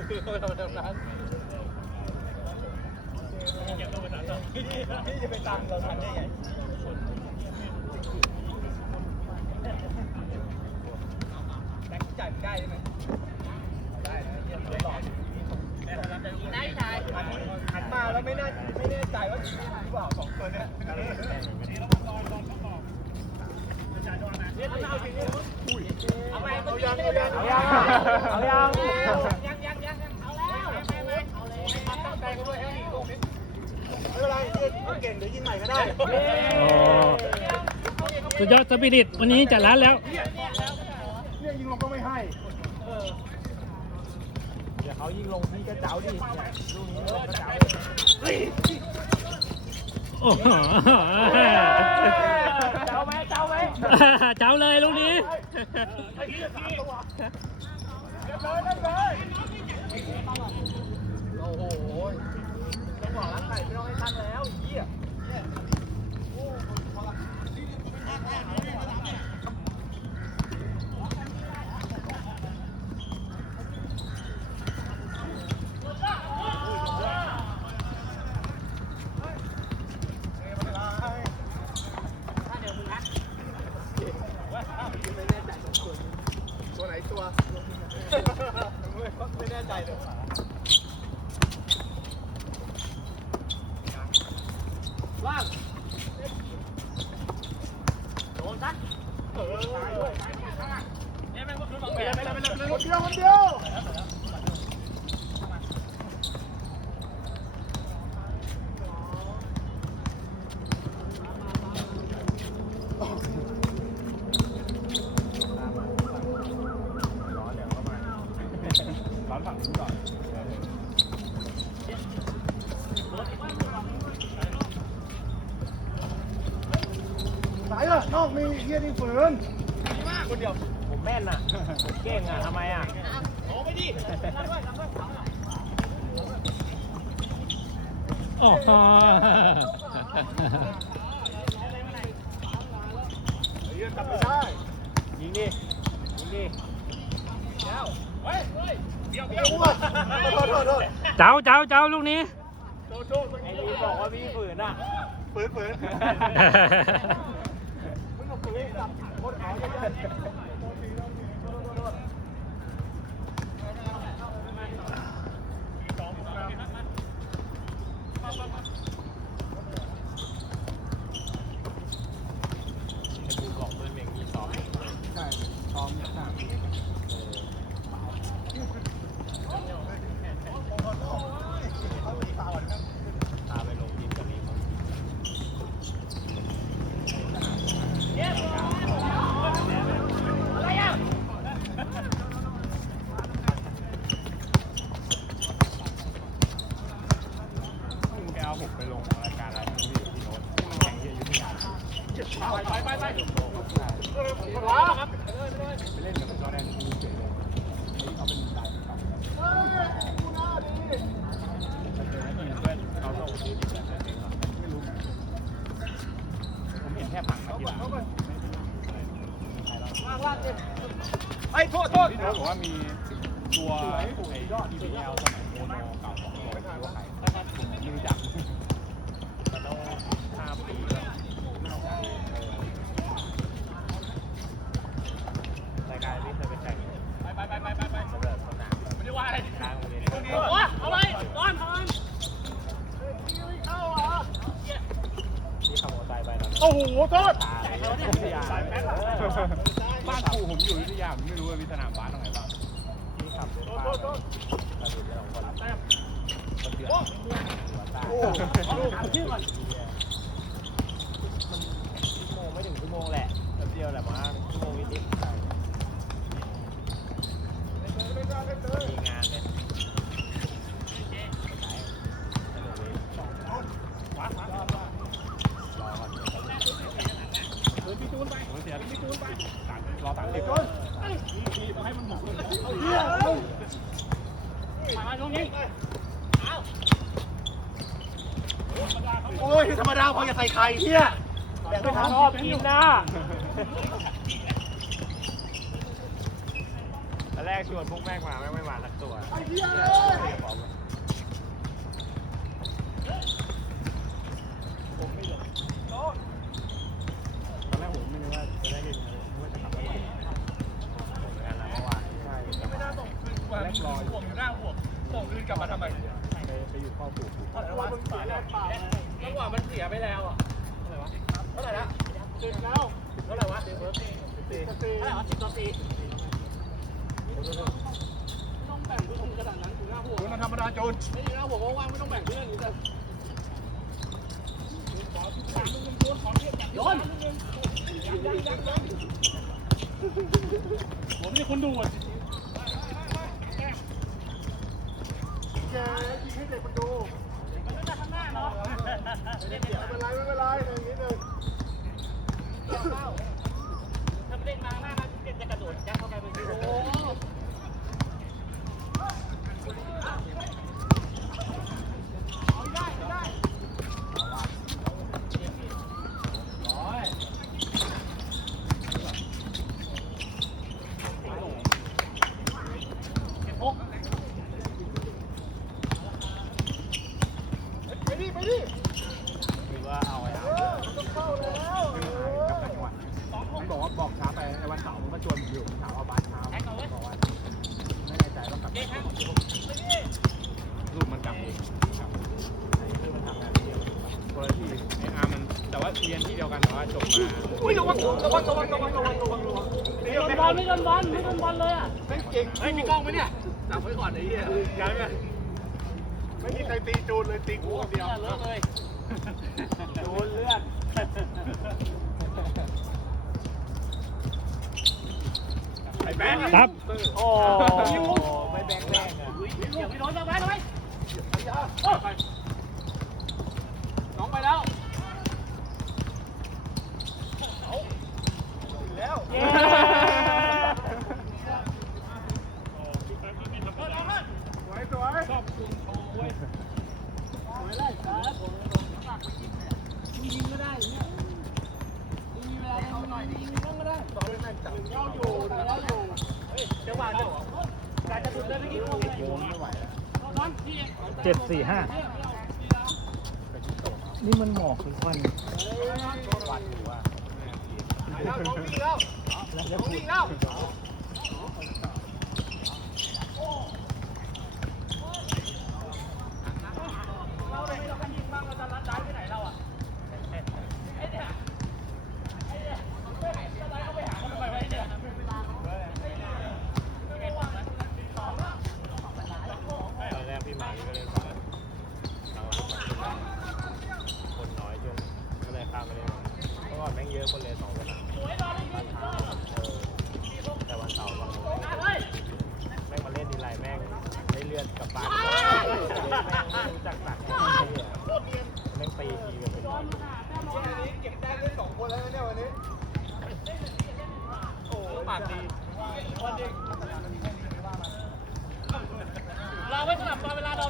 เราทำร้านพี่จะไปตามเราทันได้ไงแบงค์จ่ายได้ใช่ไหมได้นะเยี่ยมเลยหลอดได้ชายหันมาแล้วไม่น่ไม่แน่ใจว่าจริงหรือเปล่าสองตัวเนี้ยเอาไปเอายังเอายังเอายังเอายังยังยังยังเอาแล้ว ตั้งใจกันด้วยให้ลูกนี้ไม่เป็นไรเก่งเดี๋ยวยิงใหม่ก็ได้โอ้สุดยอดสปิริตวันนี้จัดร้านแล้ว เนี่ยยิงลงก็ไม่ให้ เดี๋ยวเขายิงลงพี่ก็เจ้าดิเนี่ยลูกนี้ลงก็เจ้าโอ้โหเจ้าไหมเจ้าไหมเจ้าเลยลูกนี้โอ้ โหจังหวะรักไข่ไม่ต้องให้ตั้งแล้วเหี้ยตัวไหนตัว ไม่แน่ใจเลย ว่างโดนซักเออเนี่ยแม่งก็คือบอกไปเลยไปเลยไปเลยคนเดียวคนเดียวร้อนฝั่งนู้นก่อน ไหนล่ะน อกมีเฮียนี่ฝืนคนเดียวผมแม่นอะผมเก่งอะทำไมอะโอ้ไปดิทำด้วยทำด้วยโอ้โหเฮ้ยจับไม่ได้ยิงดิยิงดิเดี๋ยวเฮ้ยเฮ้ยเดี๋ยวเดี๋ยวอ้วนโทษโทษโทษเจ้าเจ้าเจ้าลูกนี้โทษโทษไอ้นี่บอกว่าพี่ฝืนอะฝืนฝืนมึง เอาฝืนจับโคตรเอาเยอะๆช่ซ้อมสามไปไปไปว้าวครับ ไอ้โทษโทษ พี่โน้ตบอกว่ามีตัวไอ้ EPL สมัยโมโนเก่าของโลกที่ว่าใครผมไม่รู้จักมันต้องห้าปีแล้วรายการนี้เคยไปแข่งไปไปไปไปไปไปสำหรับสนามไม่ได้ว่าอะไรกลางโรงเรียนว้าเอาไปก้อนพอนที่ขับมอเตอร์ไซค์ไปตอนนั้นโอ้โหโทษวิทยา บ้านปู่ผมอยู่วิทยาผมไม่รู้ว่ามีสนามบาสตรงไหนบ้างที่ขับรถบ้านเราอยู่สองคนคนเดียวหัวตาโอ้โหชื่อก่อน ชั่วโมงไม่ถึงชั่วโมงแหละแป๊บเดียวแหละมั้งชั่วโมงนิดๆใช่มีงานเนี่ย ผมเสียพี่ตูนไปรอสามสิบ โอ้ยธรรมดาพอจะ ใส่ไข่เฮียแบ่งไม่ทันชอบกินนะตอนแรแรกชวนพวกแม่งมาแม่งไม่มาสักตัวไอ้เหี้ยเลยตอนแรกผมไม่รู้ว่าจะได้เล่นอะไรผมว่าจะกลับมาเล่นผมงานแล้วเมื่อวานใช่กลับมาแรกรอห่วงอยู่หน้าห่วงส่งคืนกลับมาทำไมไปไปอยู่ข้อผูกระวังเสียแรงเปล่า จังหวะมันเสียไปแล้วอะเท่าไหร่ละเจ็บแล้วเท่าไหร่วะเดี๋ยวเพิ่มตีเท่าไหร่วะสิบต่อสี่ต้องแบ่งผู้ชมขนาดนั้นถึงหน้าหัวมันธรรมดาจูนไม่ดีนะหัวว่างไม่ต้องแบ่งเพื่อนนี่แต่โยนผมนี่คนดูอะแกยิงให้เด็กมันดู เป็นไรไม่เป็นไรอย่างนี้หนึ่งถ้าเล่นมาหน้ามันจะกระโดดยัดเข้าไปเป็นโอ้ ไป ดิไปดิคือว่าเอาไว้อาเออมันต้องเข้าแล้วมันบอกว่าบอกช้าไปในวันเสาร์มันก็ชวนผมอยู่ถามว่าบาสเช้าบอกว่าไม่แน่ใจว่ากลับรูปมันกลับเองคือมันทำงานเดียวคนละที่ไอ้อาร์มันแต่ว่าเรียนที่เดียวกันแต่ว่าจบมาอุ้ยระวังระวังระวังระวังระวังระวังระวังไม่โดนบอลไม่โดนบอลไม่โดนบอลเลยอะแม่งเก่งเฮ้ยมีกล้องไหมเนี่ยจับไว้ก่อนไอ้เหี้ยยังไง ไม่มีใครตีจูนเลยตีกูคนเดียวเลิกเลยโดนเลือดไอ้แบงค์ครับ โอ้ไม่แบงแรงอะเดี๋ยวไม่โดนจะไปทำไมน้องไปแล้ว แล้ว เย้ สวยสวย ชอบคุณโชว์เว้ยสวยเลยครับผมยิงก็ได้เนี่ยมีเวลาเล่นหน่อยยิงก็ได้ ตอนนี้แม่งจับเราอยู่เราอยู่ จังหวะจะการจะดุดเลยเมื่อกี้ผมเลย โยนไม่ไหวแล้ว ร้อนที่ เจ็ดสี่ห้านี่มันหมอกหรือควันวันอยู่ว่าแล้วน้องวิ่งแล้วน้องวิ่งแล้ว ตอนแรกพี่มาพี่ก็เล่นบาสหลังๆคนน้อยจนก็เลยข้ามไปเล่นเพราะว่าแม่งเยอะคนเลยสองสนามวันเช้าเออแต่วันเสาร์บางคนแม่งมาเล่นทีไรแม่งได้เลือดกลับบ้านรู้จักตักแม่งตีทีกันเป็นร้อย เก็บได้ได้สองคนแล้วเนี่ยวันนี้ โอ้ ปากดีเราไม่สลับตอนเวลาเรา